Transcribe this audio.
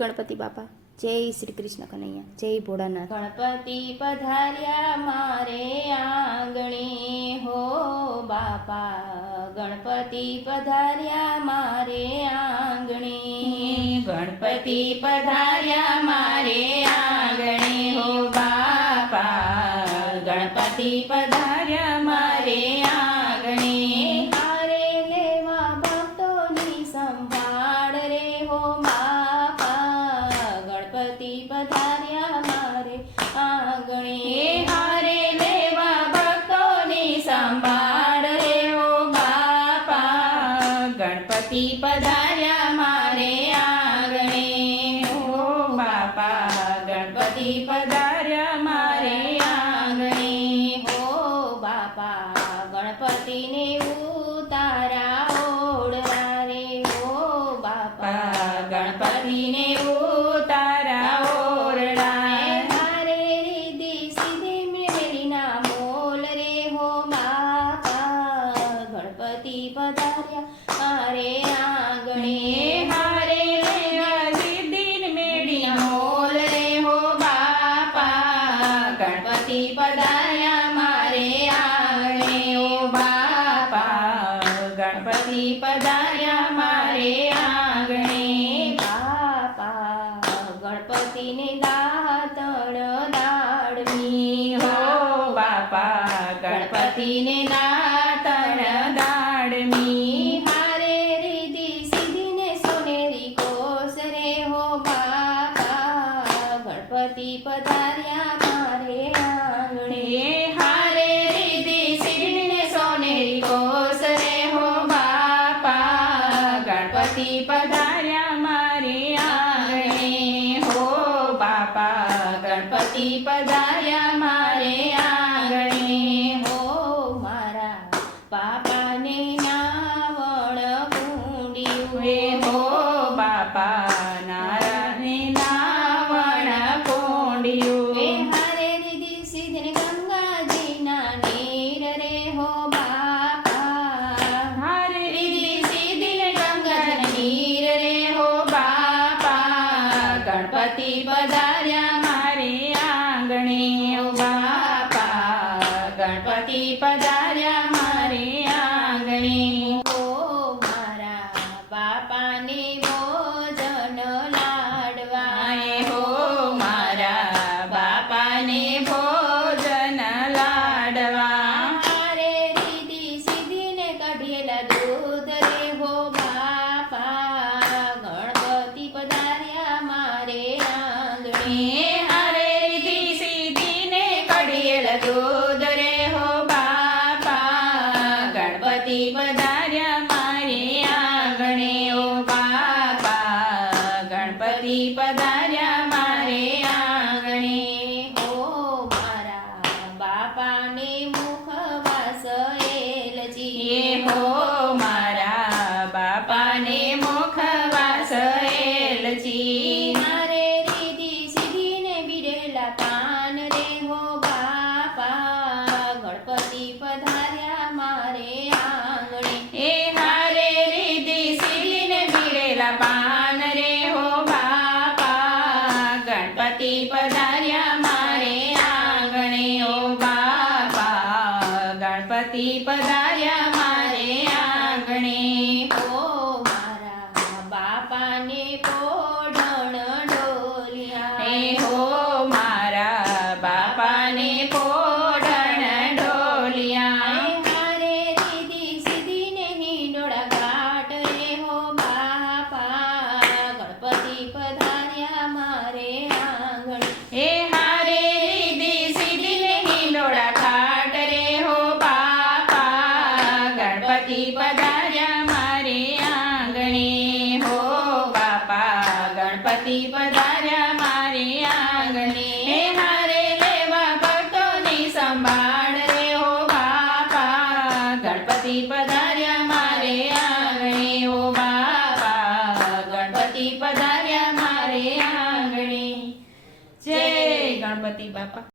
ગણપતિ બાપા, જય શ્રી કૃષ્ણ કનૈયા, જય ભોળાનાથ। ગણપતિ પધાર્યા મારે આંગણે હો બાપા, ગણપતિ પધાર્યા મારે આંગણે, ગણપતિ પધાર્યા મારે આંગણે હો બાપા, ગણપતિ પધાર્યા મારે આંગણે, હારે લેવા ભક્તોની સંભાળ રે હો બાપા, ગણપતિ પધાર્યા મારે આંગણે, હારે લેવા ભક્તોની સંભાળ રે હો બાપા, ગણપતિ પધાર્યા મારે આંગણે હો બાપા, ગણપતિ પધાર્યા મારે આંગણે હો બાપા, ગણપતિને ઉતારા ઓળરા રે હો બાપા, ગણપતિને ઉતારા ઓરડા, મારે રીધિ સિદ્ધિ મેળીના મોલ રે હો બાપા, ગણપતિ પધાર્યા મારે આંગણે, હારે લેવા સિદ્ધિ મેળીના મોલ રે હો બાપા, ગણપતિ પધાર્યા મારે આંગણે ઓ બાપા, ગણપતિ પધાર્યા મારે આંગણે બાપા, ગણપતિને દાતણ દાડમી હો બાપા, ગણપતિને દાતણ દાડમી, હારે રીધિ સિદ્ધિને સોનેરી કોસ રે હો બાપા, ગણપતિ પધાર્યા મારે આંગણે, હારે રીધિ સિદ્ધિને સોનેરી કોસ રે હો બાપા, ગણપતિ પધાર્યા મારે આંગણે હો બાપા, ગણપતિ પધાર્યા મારે આંગણે હો મારા બાપાને નાવણ કુંડિયું રે હો બાપા, નારાને નાવણ કુંડિયું, હારે રીધિ સિદ્ધિને ગંગાજીના નીર રે હો બાપા, હારે રીધિ સિદ્ધિને ગંગાજીના નીર રે હો બાપા, ગણપતિ પધાર્યા મારે આંગણે ઓ બાપા, ગણપતિ પધાર્યા મારે આંગણે ઓ મારા બાપાને ભોજન લાડવા હો મારા બાપાને ભોજન લાડવા, હારે રીધિ સિદ્ધિને કાઢેલા દૂધ રે હો બાપા, ગણપતિ પધાર્યા મારે આંગણે, હારે રીધિ સિદ્ધિને કાઢેલા દૂધ રે હો બાપા, ગણપતિ પધાર્યા મારે આંગણે ઓ બાપા, ગણપતિ પધાર્યા મારે આંગણે હો મારા બાપાને મુખવાસ એલચી હો મારા બાપાને મુખવાસ એલચી, મારે રીધિ સિદ્ધિને બિરેલા પાન રે હો બાપા, ગણપતિ પધાર્યા મારે આંગણે, એ હારે રીધિ સિદ્ધિને બિરેલા પાન રે હો બાપા, ગણપતિ પધાર્યા મારે આંગણે ઓ બાપા, ગણપતિ પધાર્યા મારે આંગણે ઓ મારા બાપાને પોઢણ ઢોલિયા એ હો મારા બાપાને પોઢણ ઢોલિયા, હારે રીધિ સિદ્ધિને હિંડોળા ઘાટ રે હો બાપા, ગણપતિ પધાર્યા મારે આંગણે, હે હારે રીધિ સિદ્ધિને હિંડોળા ઘાટ રે હો બાપા, ગણપતિ પધાર્યા મારે આંગણે હો બાપા, ગણપતિ પધાર્યા મારે આંગણે, હે હારે લેવા ભક્તોની સંભાળ